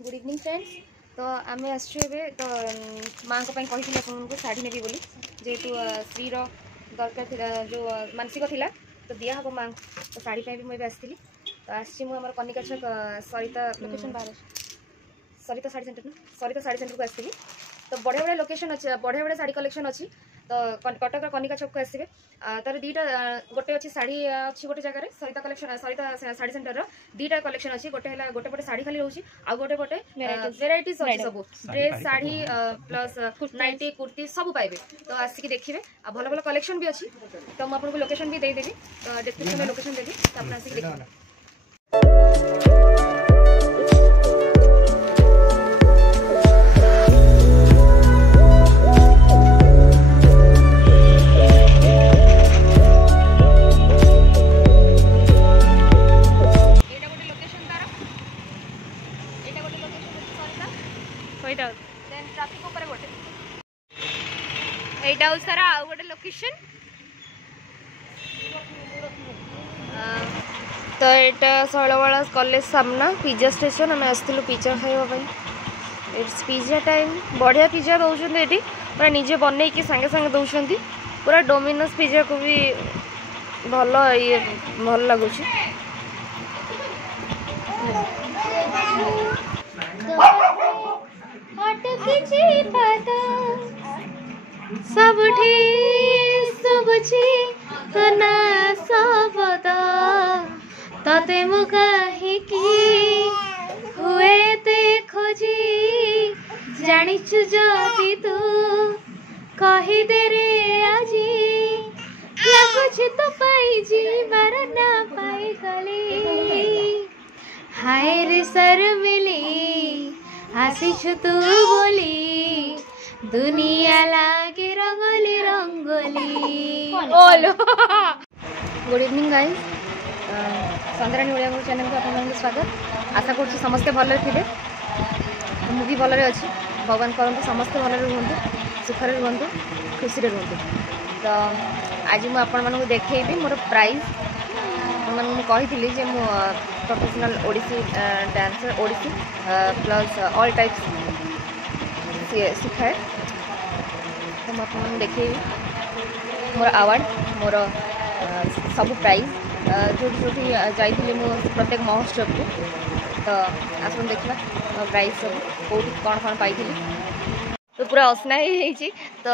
Good evening friends. तो आम आसु तो माँ को कही आपको शाढ़ी नेबी बोली जेहेतु स्त्री दरकार जो मानसिक थिला तो दिया हम माँ तो शाढ़ी भी मुझे आसती तो आम कनिका छक सरिता लोकेशन बाहर सरिता साड़ी सेंटर ना सरिता साड़ी सेंटर को आसती तो बढ़िया बढ़िया लोकेशन अच्छे बढ़िया बढ़िया शाढ़ी कलेक्शन अच्छी तो कटक कनिका छक को आसवे तार दीटा गोटे अच्छी शाढ़ी अच्छी गोटे जगह सरिता कलेक्शन सरिता साड़ी सेंटर दीटा कलेक्शन अच्छी गोटे गोटे पटे शाढ़ी खाली रोचे आ गोटे पटे वेराइटीज अच्छी सब dress sari plus nightie kurti सब पाइबे तो आसिक देखिए आ भल भल कलेक्शन भी अच्छी तो मुझे आपको लोकेशन भी देदेवी तो डिस्क्रिप्शन में लोकेशन देवी तो आप आसिक देखिए। एटा सारा आउ गोटे लोकेशन तो यहाँ शैलवाला कॉलेज सामना पिज्जा स्टेशन आम आसलु पिज्जा खाइबा इट्स पिज्जा टाइम बढ़िया पिज्जा दौरान ये पूरा निजे बनईकि सांगे सांगे दौरान पूरा डोमिनोज पिज्जा को भी भल ये भल लगुच सबुठी सबुची तना सबद तते मु काहिकी हुए ते खोजी जानिछु जदि तू कही दे रे आजी लगुछ तो पाई जीवार ना पाई गली हाय रे सर मिली आसीछु तू बोली दुनिया लागे रंगोली रंगोली बोलो। Good evening guys Sandhyarani Odia channel को आपको स्वागत आशा कर समस्ते भल थे मु भी भल अच्छी भगवान करते समस्ते भल रुहतु सुखरे रुहतु खुशी रुहतु तो आज मुझे आपण मानक देखी मोर प्राइज मैं कही जे मु professional Odissi dancer Odissi plus all types सिखाए तो मुझे देखी मोर अवार्ड मोर सब प्राइज जो जाइए मु प्रत्येक महोत्सव को तो आसन देखा मो प्राइज सब कौटी कौन कौन पाई तो पूरा असना ही तो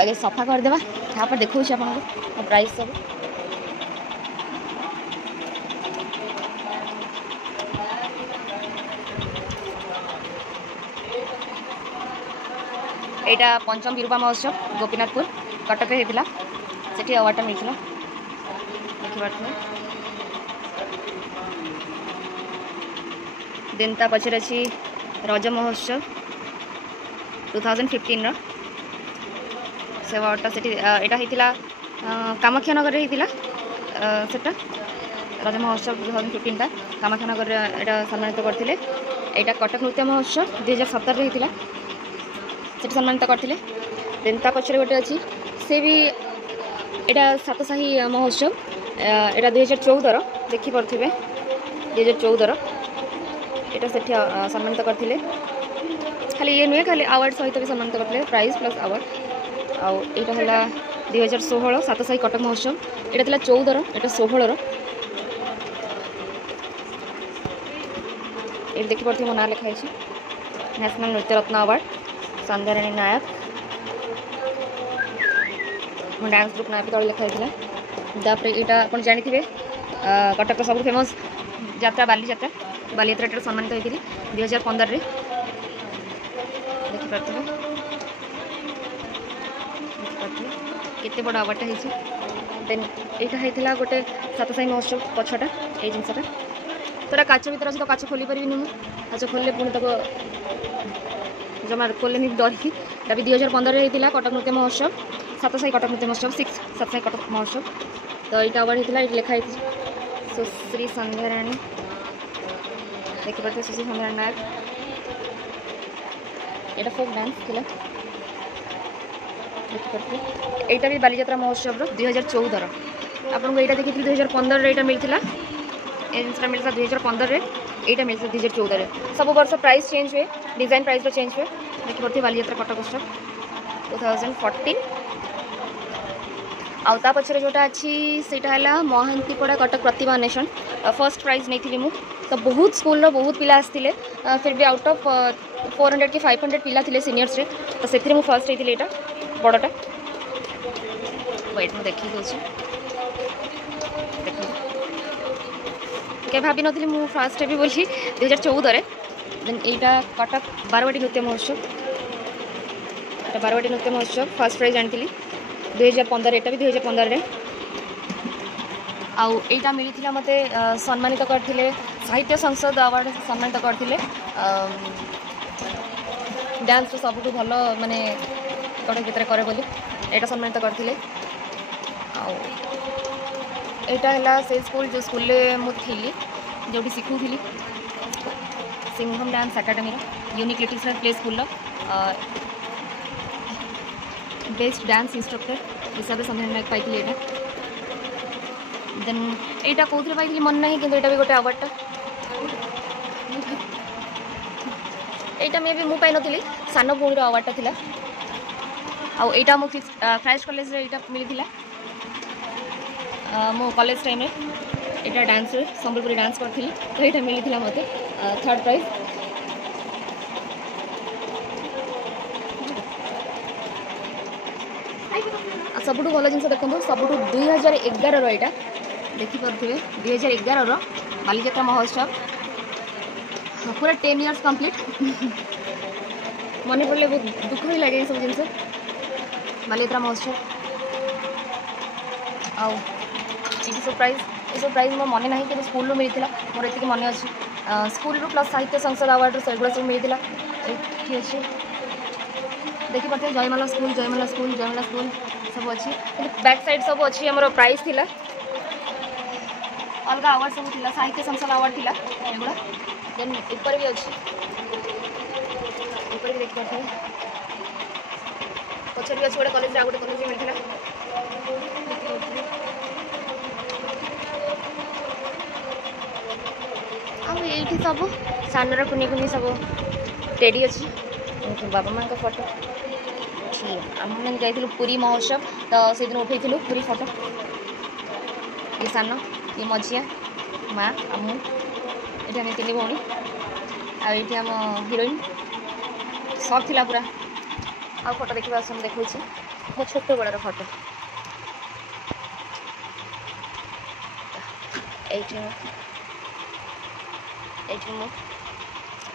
आगे सफा करदे यहाँ देखा आपको प्राइज सब यहाँ पंचम विरूपा महोत्सव गोपीनाथपुर कटक होता से अवार्ड मिलता देखिए दिन ता पचर अच्छी रज महोत्सव 2015 से अवार्डटा से होता कामाख्या नगर होता रज महोत्सव 2015 कामाख्या नगर यहाँ सम्मानित करते यहाँ कटक नृत्य महोत्सव 2017 होता से सम्मानित करते देन ता पछरे गोटे अच्छी से भी यहाँ सातशाही महोत्सव यहाँ 2014 देखिपे 2014 यहाँ से सम्मानित करते खाली ये नुहे खाली अवार्ड सहित भी सम्मानित करते प्राइज प्लस अवार्ड आउ यहाँ है 2016 सातशाही कटक महोत्सव यहाँ था 14 यहाँ 16 ये देखिपे मो ना लिखाई नेशनल नृत्य रत्न अवार्ड संध्याराणी नायक मो डांस ग्रुप ना भी तले लिखाई यहाँ आप जानी कटक सब फेमस यात्रा बालीयात्रा सम्मानित होती 2015 देखिपे केते बड़ अवार्डटा होती देन यहाँ होता गोटे सातशाही महोत्सव पछटा ये जिनसा तो काच भर अच्छे तो काच खोली पारि काच खोल पुणी तक जमा खोलेनि डरिकी भी 2015 होता कटक नृत्य महोत्सव सातशाही कटक नृत्य महोत्सव 6 सातशाही कटक महोत्सव तो यहाँ अवार्ड होता ये लिखाई सुश्री संध्याराणी देखिपे सुश्री संध्याराणी नायक यहाँ फोक डांस थी देखिपे यहाँ भी बालीयात्रा महोत्सव 2014 आपको यहाँ देखिए 2015 यहाँ मिलता जिनसा मिलता 2015 यहाँ मिलता 2014 सब वर्ष प्राइस चेंज हुए डिजाइन प्राइस चेंज हुए देखिए बालीजात्रा कटक स्टक 2014 आउ ता पछरे जोटा अच्छी सेटा है महांतीपड़ा कटक प्रतिभा अन्वेषण फर्स्ट प्राइज नहीं थी तो बहुत स्कूल बहुत पिला आसते फिर भी आउट ऑफ 400 कि 500 पिला थे सीनियर्स रे तो से फर्स्ट होती है बड़टा वेट मुझे देखी दूसरी क्या भाभी नी मुझे फास्ट हेबी बोली 2014 देन यहाँ कटक बारवाटी नृत्य महोत्सव बारवाटी नृत्य महोत्सव फर्स्ट प्राइज आनी 2015 एटा भी 2015 आउ एटा मिली मत सम्मानित करते साहित्य संसद अवार्ड सम्मानित करते डांस सबुठ भल माने कटक भितर करे बोली एटा सम्मानित करते आटा से स्कूल जो स्कूल मुझे जो शिखुली Singham dance academy unique little play school best dance instructor हिसाब से सम्मान पाई यहाँ देन यहाँ कौन पाई मन ना कि भी गोटे अवार्डटा यहाँ मे भी मुझे नी सान भूमि अवार्डटा था आईटा मो क्राइस्ट कॉलेज यहाँ मिली मो कॉलेज टाइम यहाँ डांस संबलपुरी डांस करी तो यहाँ मिली मत थर्ड प्राइज सबुठ भल जिन देखो सबुठ 2011 यहाँ देखिपे 2011 बालीजात्रा महोत्सव पूरा 10 इयर्स कंप्लीट मन पड़े बहुत दुख भी लगे सब जिन बालीजात्रा महोत्सव आउ सब प्राइज मो मन ना कि स्कूल मिलता मोर ये मन अच्छी स्कूल प्लस साहित्य संसद अवार्ड से सब मिलता ये अच्छे देखिपे जयमाला स्कूल सब अच्छी बैक साइड सब अच्छी आम प्राइज थी अलग अवार्ड सब थी साहित्य संसद अवार्ड थी एगुड़ा देन ऊपर भी अच्छी ऊपर भी देखिए पचर भी अच्छे गोटे कॉलेज आ गए कॉलेज मिलता ये सब सानर कुनी कुनी सब टेडी अच्छी बाबा माँ का फोटो आम मैंने जाइलु पुरी महोत्सव तो से दिन उठेलु पुरी फोटो ये सान ये मझिया माँ आम ये आम 3 भौणी आम हिरोइन सब थिला पूरा आ फोटो देखा देखा मो छोट बड़ार फोटो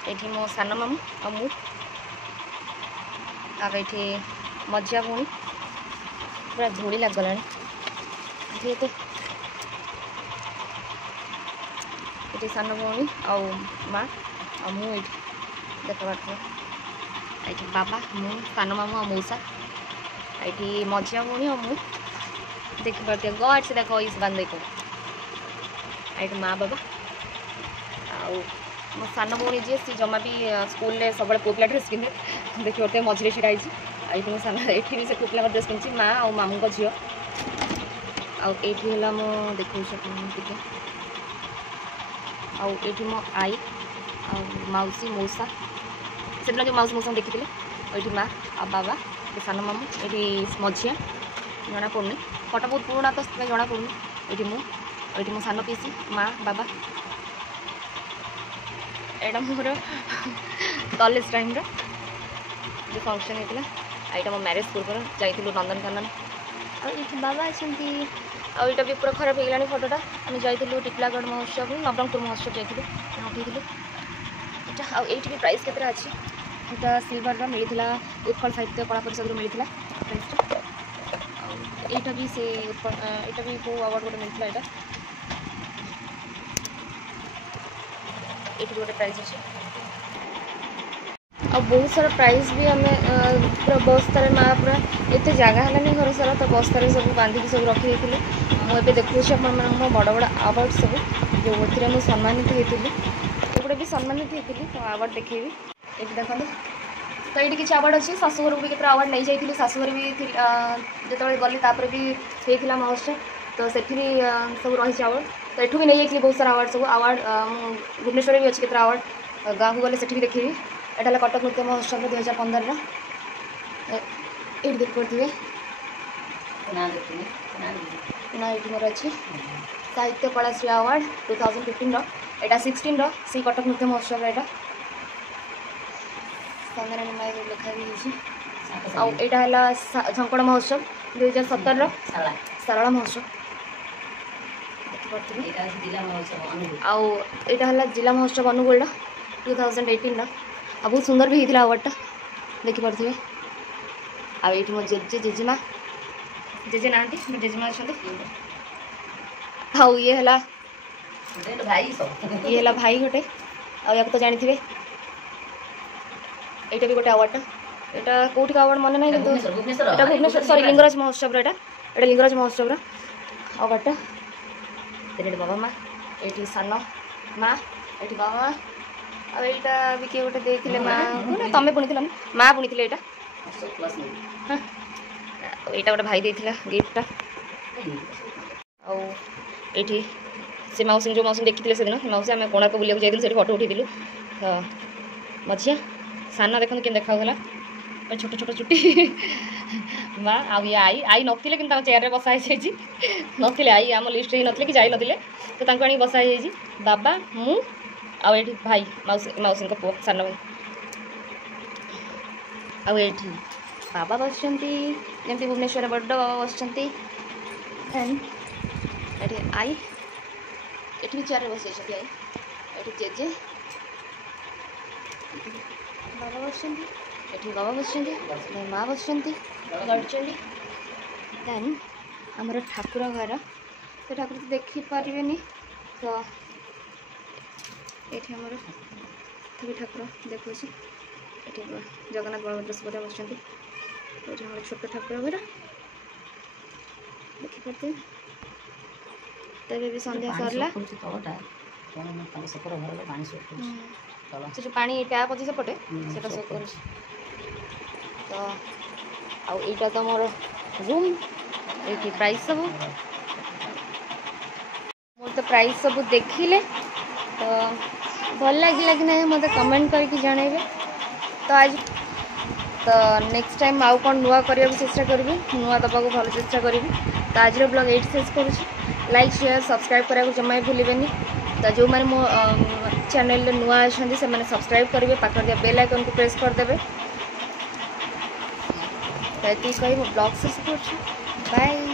ये मो सान मामू आ मु आगे मझिया भौणी पूरा धूली लगला ये सान भौणी आउ माँ आ मु देख ये बाबा मु सान मामू आ मौसा ये मझिया भौणी आ मु देखिए गड से देख इस बांध देखो ये माँ बाबा आउ मो सान भौणी जी सी जमा भी स्कूल में सब पुला ड्रेस पिंधे देखिए मझे छिड़ा ये मो सान ये भी से पुला ड्रेस पिंधि माँ आ मामू झी आईला मो देखो आईटी मो आई मौसी मौसा से जो मौसी मौसा देखी ये माँ आ बाबा ये सान मामू ये मझिया जना पड़नी फोटो बहुत पुराना तो जना पड़नी ये मो सान पीसी माँ बाबा एटा मोर कॉलेज टाइम जो फंक्शन होता यहाँ मो मैरेज पूर्व जाइलु नंदनकानन बाबा अच्छा आईटा भी पूरा खराब हो गलानी फोटोटा आम जाइलु टिटलागढ़ महोत्सव नवरंगपुर महोत्सव जाइलु उठेलु ये भी प्राइस केतरा अच्छी यहाँ सिल्वर मिलता उत्कल साहित्य कला परिषद मिलता प्राइसटा यहाँ भी से यहाँ भी कौ अवार्ड गोटे मिलता यहाँ ये गोटे प्राइज अच्छे और बहुत सारा प्राइज भी आम पूरा बस्तार माँ पूरा एत जगह है घर सारा तो बस्तार सब बांधिकी सब रखी मुझे देखुची मो बड़ बड़ अवार्ड सब जो मुझे सम्मानित होती एगुड़ा भी सम्मानित होती तो अवार्ड देखेबी ये देखो तो ये किसी अवार्ड अच्छी शाशुघर भी केत अवार्ड नहीं जाइए शाशुघर भी जो गली भी होता महोत्सव तो से सब रही अवार्ड तो एठू भी नहीं जाइए बहुत सारा अवार्ड सब अवार्ड भुवनेश्वर भी अच्छी केतरा अवार्ड गाँव को गले से भी देखी एटा कटक नृत्य महोत्सव 2015 ये देख पड़े ना ये मोर अच्छी साहित्य कलाश्री अवार्ड 2015 यहाँ 16 सी कटक नृत्य महोत्सव यहाँ संगरानी माई लिखा भी है झंकड़ महोत्सव 2017 सारला महोत्सव आउ जिला महोत्सव अनुगुल 2018 बहुत सुंदर भी होता अवार्डटा देखिपे आई मो जेजे जेजेमा जेजे ना जेजेमा अच्छा आउ ये भाई गोटे आ तो जानी थे यहाँ भी गोटे अवार्डटा यहाँ कौट का अवार्ड मन ना कि भुवनेश्वर सॉरी लिंगराज महोत्सव यहाँ लिंगराज महोत्सव अवार्डटा ये बाबा माँ ये सान माँ ये बाबा माँ अब यहाँ भी किए गोटे देते माँ तमें पुणी माँ पुणी थे यहाँ हाँ यहाँ गोटे भाई देता गिफ्टा आठी से मौसी जो मौसी देखी से दिन मौसी आम कोणार्क बुला जाइए फोटो उठेलु तो मझिया सान देखते कि देखा छोट छोट चुटी माँ आ ये आई नथिले कि चेयर में बसा नथिले आई आम लिस्ट नथिले कि जाई नथिले तो आनी बसा बाबा मु आई भाई मौसी मौसी पुओ सान भाई आई बाबा बस जमी भुवनेश्वर बड़ बाबा बस आई ये भी चेयर बस आई ये जेजे बाबा बस ये बाबा बस माँ बस गढ़चंडी देन आमर ठाकुर घर तो ठाकुर तो देखिपारे तो ये आमर भी ठाकुर देखुँ ये जगन्नाथ बलभद्र सुभद्रा बस ये छोट ठाकुर घर देखिपारे तो ये संध्या सरला से जो पानी टैप अच्छे सेपटे से सब कर तो आईटा तो मोर रूम ये प्राइस सब मोर तो प्राइस सब देखिले तो भल लगे कि ना मत कमेंट करके जनइबे तो आज तो नेक्स्ट टाइम आउ कौन नुआ करने को चेष्टा करी नुआ दबा को भल चेष्टा करी तो आज ब्लॉग ये शेष करुँच लाइक शेयर सब्सक्राइब करने को जमा भूलें तो जो मैंने मो चैनल नुआ अच्छा से मैंने सब्सक्राइब करेंगे पाखर दिया बेल आइकन को प्रेस करदे तो ये कही ब्लॉग से बाय।